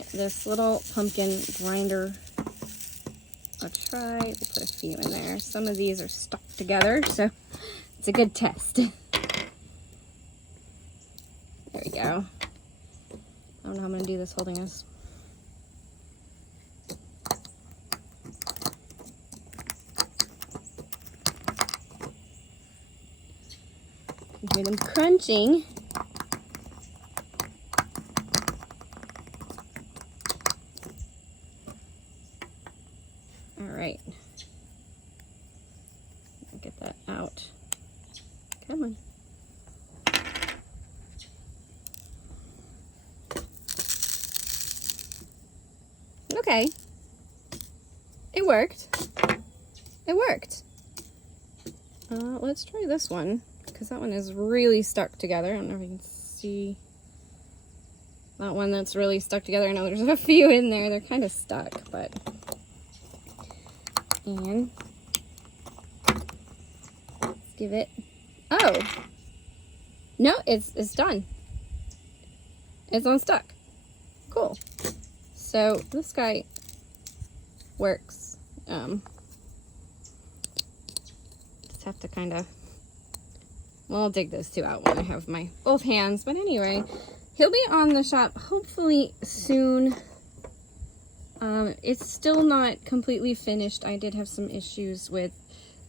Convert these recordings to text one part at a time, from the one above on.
giving this little pumpkin grinder a try. We'll put a few in there. Some of these are stuck together, so it's a good test. There we go. I don't know how I'm going to do this holding this. You hear them crunching. All right. Get that out. Come on. Okay. It worked. It worked. Let's try this one, because that one is really stuck together. I don't know if you can see that one that's really stuck together. I know there's a few in there. They're kind of stuck, but... And... let's give it... Oh! No, it's done. It's unstuck. Cool. So, this guy works. Just have to kind of... well, I'll dig those two out when I have my both hands. But anyway, he'll be on the shop hopefully soon. It's still not completely finished. I did have some issues with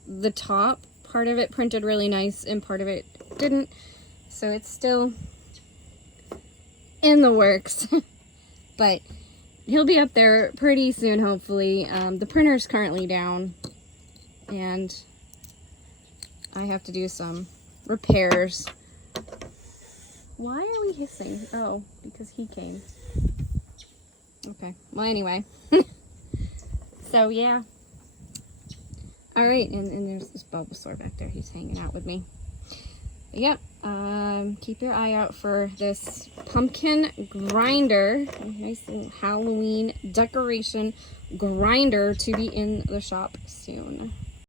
the top. Part of it printed really nice and part of it didn't. So it's still in the works. But he'll be up there pretty soon, hopefully. The printer's currently down. And I have to do some repairs. Why are we hissing? Oh, because he came. Okay. Well, anyway. So, yeah. Alright, and there's this Bulbasaur back there. He's hanging out with me. But, yep. Keep your eye out for this pumpkin grinder. Nice little Halloween decoration grinder to be in the shop soon.